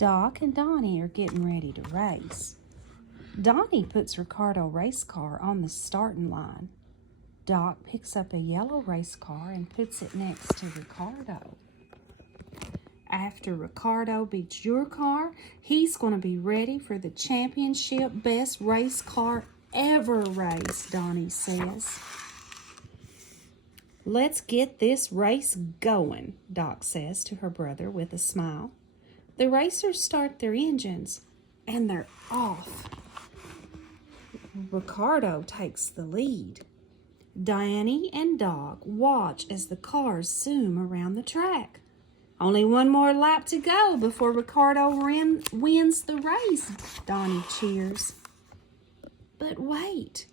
Doc and Donnie are getting ready to race. Donnie puts Ricardo race car on the starting line. Doc picks up a yellow race car and puts it next to Ricardo. After Ricardo beats your car, he's going to be ready for the championship best race car ever race, Donnie says. Let's get this race going, Doc says to her brother with a smile. The racers start their engines, and they're off. Ricardo takes the lead. Danny and Doc watch as the cars zoom around the track. Only one more lap to go before Ricardo wins the race, Donnie cheers. But wait,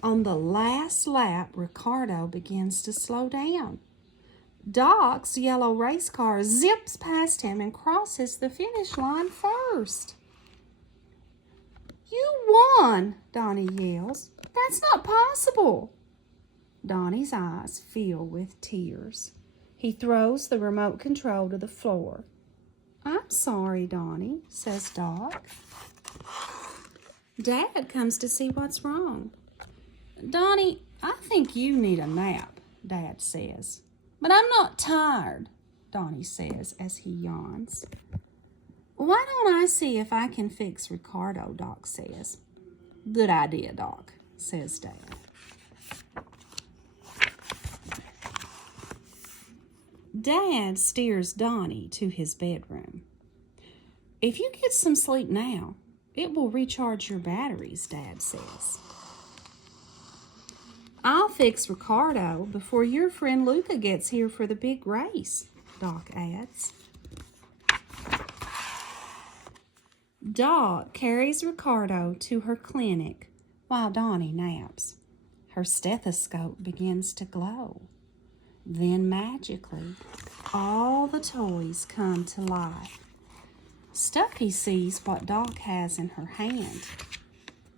on the last lap, Ricardo begins to slow down. Doc's yellow race car zips past him and crosses the finish line first. You won, Donnie yells. That's not possible. Donnie's eyes fill with tears. He throws the remote control to the floor. I'm sorry, Donnie, says Doc. Dad comes to see what's wrong. Donnie, I think you need a nap, Dad says. But I'm not tired, Donnie says as he yawns. Why don't I see if I can fix Ricardo, Doc says. Good idea, Doc, says Dad. Dad steers Donnie to his bedroom. If you get some sleep now, it will recharge your batteries, Dad says. I'll fix Ricardo before your friend Luca gets here for the big race, Doc adds. Doc carries Ricardo to her clinic while Donnie naps. Her stethoscope begins to glow. Then magically, all the toys come to life. Stuffy sees what Doc has in her hand.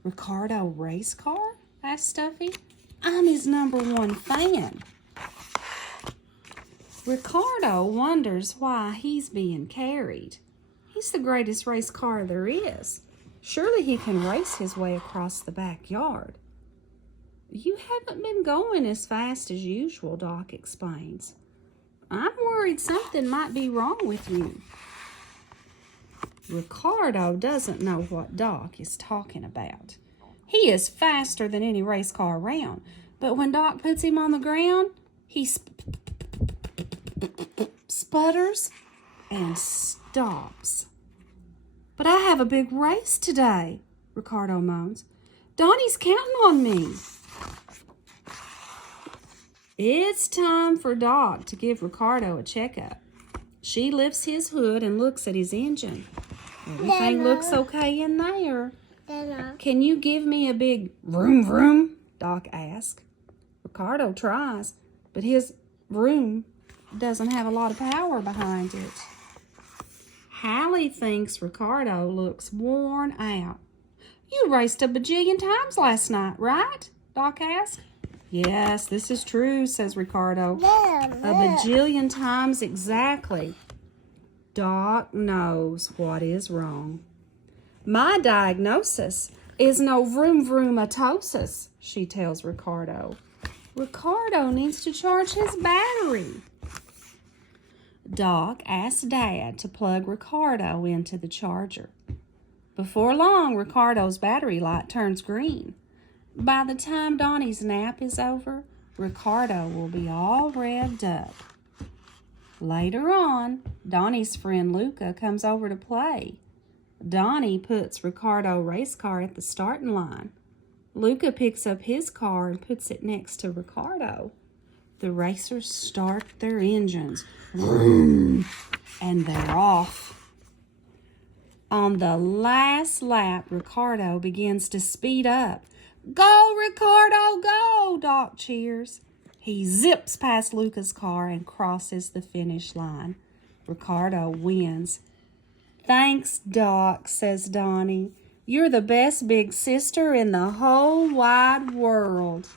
Ricardo race car? Asks Stuffy. I'm his #1 fan. Ricardo wonders why he's being carried. He's the greatest race car there is. Surely he can race his way across the backyard. You haven't been going as fast as usual, Doc explains. I'm worried something might be wrong with you. Ricardo doesn't know what Doc is talking about. He is faster than any race car around, but when Doc puts him on the ground, he sputters and stops. But I have a big race today, Ricardo moans. Donnie's counting on me. It's time for Doc to give Ricardo a checkup. She lifts his hood and looks at his engine. Everything looks okay in there. Can you give me a big vroom vroom? Doc asks. Ricardo tries, but his vroom doesn't have a lot of power behind it. Hallie thinks Ricardo looks worn out. You raced a bajillion times last night, right? Doc asks. Yes, this is true, says Ricardo. A bajillion times exactly. Doc knows what is wrong. My diagnosis is no vroom-vroomatosis, she tells Ricardo. Ricardo needs to charge his battery. Doc asks Dad to plug Ricardo into the charger. Before long, Ricardo's battery light turns green. By the time Donnie's nap is over, Ricardo will be all revved up. Later on, Donnie's friend Luca comes over to play. Donnie puts Ricardo race car at the starting line. Luca picks up his car and puts it next to Ricardo. The racers start their engines, vroom, and they're off. On the last lap, Ricardo begins to speed up. Go, Ricardo, go, Doc cheers. He zips past Luca's car and crosses the finish line. Ricardo wins. Thanks, Doc, says Donnie. You're the best big sister in the whole wide world.